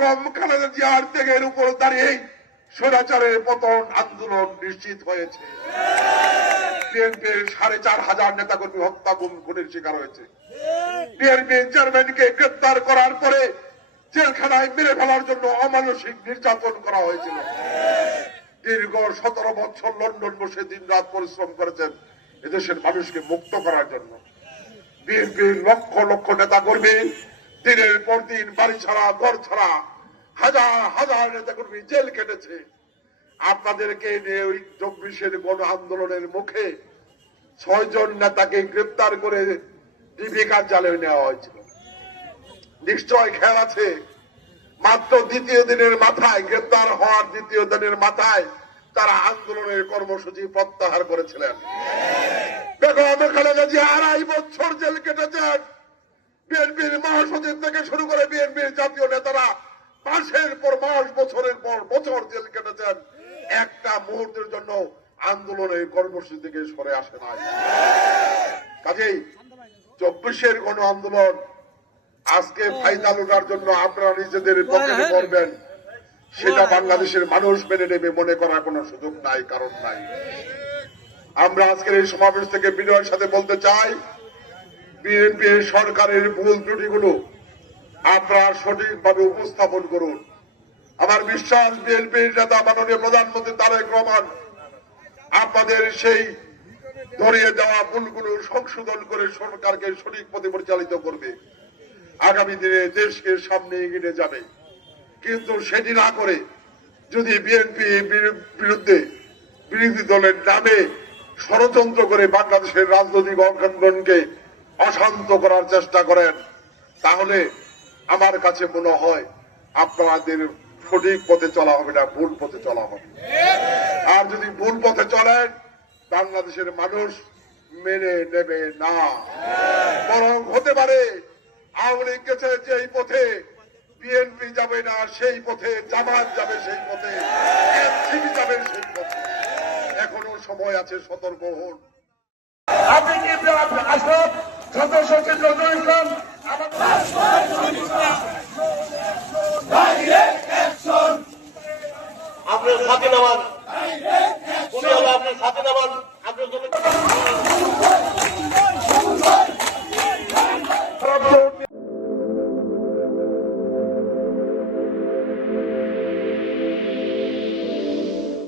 বেগম খালেদা জিয়ার ত্যাগের উপর দাঁড়িয়ে স্বৈরাচারের পতন আন্দোলন নিশ্চিত হয়েছে। বিএনপির 4,500 নেতাকর্মী হত্যা খুনের শিকার হয়েছে। বিএনপি চেয়ারম্যানকে গ্রেপ্তার করার পরে জেলখানায় মেরে ফেলার জন্য অমানসিক নির্যাতন করা হয়েছিল। দীর্ঘ 17 বছর লন্ডন বসে দিন রাত পরিশ্রম করেছেন এদেশের মানুষকে মুক্ত করার জন্য। বিএনপির লক্ষ লক্ষ নেতাকর্মী দিনের পর দিন বাড়ি ছাড়া ঘর ছাড়া হাজার হাজার নেতাকর্মী জেল কেটেছে। আপনাদেরকে নিয়ে ওই 24-এর গণ আন্দোলনের মুখে 6 জন নেতাকে গ্রেপ্তার করে ডিবি কার্যালয়ে নেওয়া হয়েছিল। নিশ্চয় খেয়াল আছে, মাত্র দ্বিতীয় দিনের মাথায়, গ্রেপ্তার হওয়ার দ্বিতীয় দিনের মাথায় তারা আন্দোলনের কর্মসূচি প্রত্যাহার করেছিলেন। বেগম খালেদা জিয়া 2.5 বছর জেল কেটেছেন। বিএনপির মহাসচিব থেকে শুরু করে বিএনপির জাতীয় নেতারা মাসের পর মাস, বছরের পর বছর জেল কেটেছেন। একটা মুহূর্তের জন্য আন্দোলনের কর্মসূচি থেকে সরে আসে নাই। কাজেই 24-এর গণ আন্দোলন আজকে ফায়দা লুটার জন্য আপনারা নিজেদের পকেটে করবেন, সেটা বাংলাদেশের মানুষ মেনে নেবে মনে করার কোন সুযোগ নাই, কারণ নাই। আমরা আজকের এই সমাবেশ থেকে বিনয়ের সাথে বলতে চাই, বিএনপি সরকারের ভুল ত্রুটিগুলো আপনারা সঠিকভাবে উপস্থাপন করুন। আমার বিশ্বাস বিএনপির নেতা মাননীয় প্রধানমন্ত্রী তারেক রহমান আপনাদের সেই ধরিয়ে দেওয়া ভুলগুলো সংশোধন করে সরকারকে সঠিক পথে পরিচালিত করবে, আগামী দিনে দেশকে সামনে এগিয়ে যাবে। কিন্তু সেটি না করে যদি বিএনপি বিরুদ্ধে বিরোধী দলের নামে ষড়যন্ত্র করে বাংলাদেশের রাজনৈতিক অঙ্গনকে অশান্ত করার চেষ্টা করেন, তাহলে আমার কাছে মনে হয় আপনাদের সঠিক পথে চলা হবে না, ভুল পথে চলা হবে। আর যদি ভুল পথে চলেন, বাংলাদেশের মানুষ মেনে নেবে না। বরং হতে পারে আওয়ামী লীগ গেছে যেই পথে, বিএনপি যাবে না সেই পথে, জামাত যাবে সেই পথে, এনসিপি যাবে সেই পথে। এখনো সময় আছে, সতর্ক হন। আপনি কি আসব সদস্য সচিব নজরুল ইসলাম আপনার সাথে নামান, আপনার সাথে নামান।